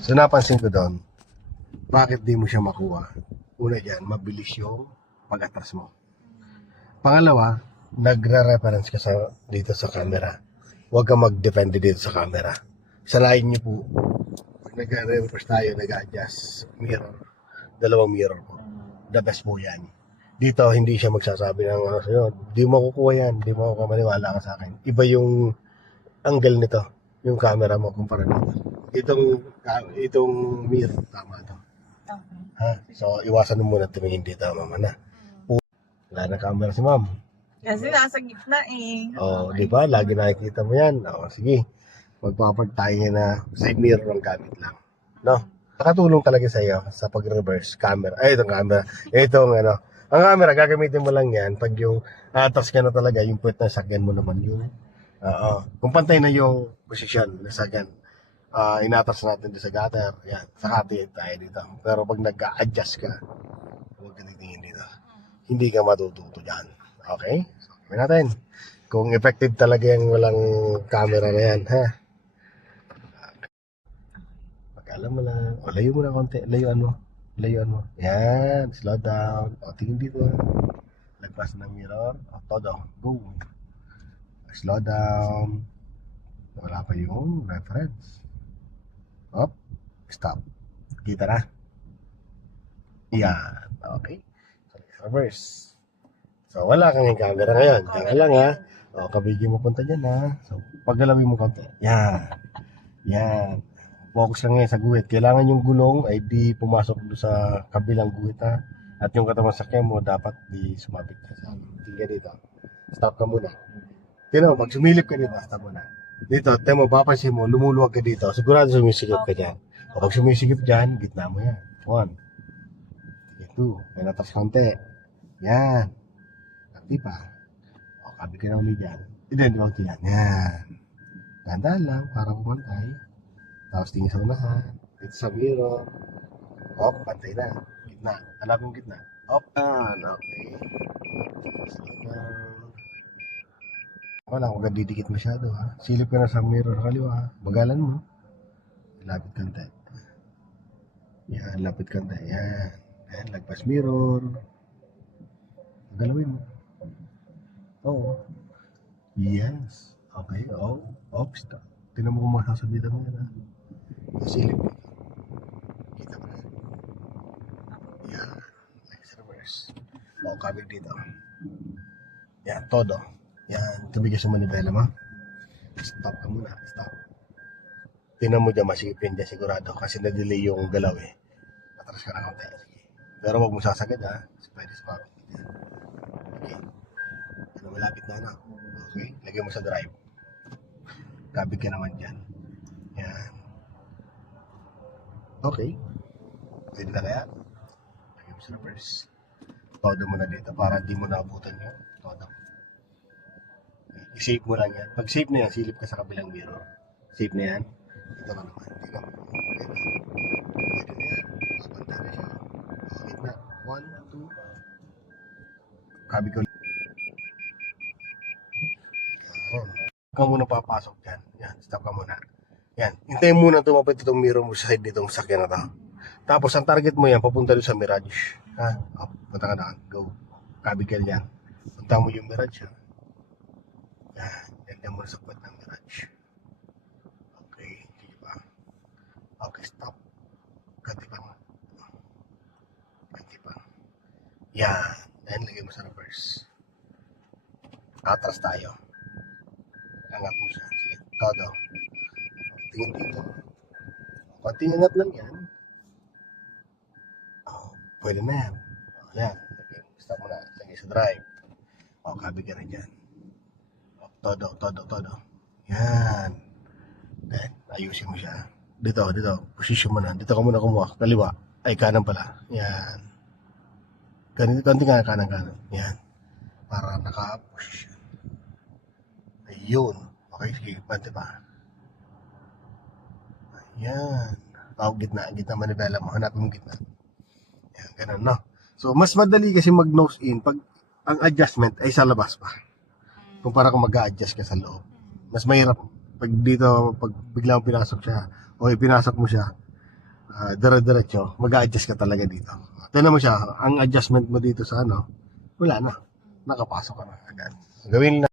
So napansin ko doon, bakit di mo siya makuha? Una dyan, mabilis yung pag-atras mo. Pangalawa, nagre-reference ka dito sa camera. Huwag kang mag-depende dito sa camera. Salain niyo po, pag nagre-reverse tayo, nag-adjust mirror, dalawang mirror po. The best po yan. Dito, hindi siya magsasabi ng ano sa'yo, di mo makukuha yan, di mo ako maniwala ka sa akin. Iba yung angle nito, yung camera mo kumpara dito. Itong mirror, tama to. Okay. Ha? So, iwasan mo muna tumingin dito, mama na. Wala na camera si ma'am. Kasi nasa gitna eh. Oh, di ba? Lagi nakikita mo yan. Oh, sige. Magpapag tayo na side mirror ang gamit lang. No? Nakatulong talaga sa iyo sa pag-reverse camera. Ay, itong camera. Itong ano. Ang camera, gagamitin mo lang yan pag yung atas ka na talaga, yung puwet na sakyan mo naman yung kung pantay na yung posisyon na sakyan. Inatas natin doon sa gutter. Yan. Sakati tayo dito. Pero pag nag-adjust ka, huwag ka titingin dito. Hindi ka matututo dyan. Okay? So, gawin natin. Kung effective talaga yung walang camera na yan, ha? Pag-alam mo lang. O, layo mo na konti. Layuan mo. Layuan mo. Yan. Slow down. O, tingin dito. Lagpas ng mirror. O, todo. Go. Slow down. Wala pa yung reference. Up. Stop. Kita na. Yan. Okay. So, reverse. So, wala kang camera ngayon. Diyan ka lang, ha? O, kabigyan mo punta dyan, ha? So, paggalawin mo konti. Yan. Yan. Focus lang ngayon sa guhit. Kailangan yung gulong ay di pumasok doon sa kabilang guhit, ha? At yung katawan sakyan mo, dapat di sumabit ka sa tingga dito. Stop ka muna. Tino, pag sumilip ka dito, stop muna. Dito, temo, papansin mo, lumuluwag ka dito. Sigurado sumisigip ka dyan. O pag sumisigip dyan, gitna mo yan. 1. 2. May natas konti. Yan. Di pa. O, kabi ka na ulit dyan. Hindi ba yan? Yan. Tandaan lang, para pumantay. Tapos tingin sa unahan. Dito sa mirror. Op, pantay na. Gitna. Hanap yung gitna. Op, and. Okay. Slow down. Wala, huwag kang didikit masyado, ha. Silip ka na sa mirror kaliwa. Bagalan mo. Lapit kante. Yan, lapit kante. Yan. Yan, lagpas mirror. Galawin mo. Oo. Yes. Okay. Oh. Oops. Tinan mo kung masasabitan mo yan, ha. Silip dito. Kita mo na. Yan. Next reverse. O, kabig dito. Yan. Todo. Yan. Tumigil sa manibela mo. Stop ka muna. Stop. Tinan mo dyan, masipin dyan sigurado. Kasi na-delay yung galaw eh. Atras ka na konti. Sige. Pero huwag mo sasagad, ha. Pwede sumabit. Okay. Ano, malapit na, no? Okay. Lagyan mo sa drive. Kabig ka naman dyan. Yan. Okay. Pwede na kaya? Lagyan mo sa reverse. Todo mo na dito para di mo naabutan yun. Todo. Okay. I-save mo lang yan. Pag save na yan, silip ka sa kabilang mirror. Save na yan. Ito ka naman. Tingnan mo. Pwede. Pwede na yan. Kapantay na siya. Okay na. 1, 2. Kabig ko. Yan. Huwag ka muna papasok dyan. Yan. Stop ka muna. Yan. Hintayin muna tumapit itong mirror mo sa side nitong sakyan na to. Tapos ang target mo yan, papunta doon sa Mirage. Ha? O, punta ka na. Go. Kabig ka dyan. Punta mo yung Mirage. Ha? Yan. Yan mo sa puwet ng Mirage. Okay. Sige pa. Okay, stop. Ganti pa. Ganti pa. Yan. Yan, lagay mo sa reverse. Atras tayo. Angat mo siya. Sige. Todo. Tingin dito. Konting angat lang yan. Oh, pwede na yan. Oh, yan. Stop mo na. Lagay sa drive. O, kabig ka na dyan. O, todo. Yan. Then, ayusin mo siya. Dito. Position mo na. Dito ka muna kumuha. Kaliwa. Ay, kanan pala. Yan. Konti nga kanan. Yan. Para naka-position. Ayun. Okay, sige. Pante pa. Ayan. O, gitna manibela mo. Hanapin mo gitna. Yan, ganun, no? So, mas madali kasi mag-nose in pag ang adjustment ay sa labas pa. Kumpara kung mag-a-adjust ka sa loob. Mas mahirap pag dito, pag biglang pinasok siya, o ipinasok mo siya, dire-diretso, mag-a-adjust ka talaga dito. Tignan mo siya, ang adjustment mo dito sa ano, wala na. Nakapasok ka na agad. Gawin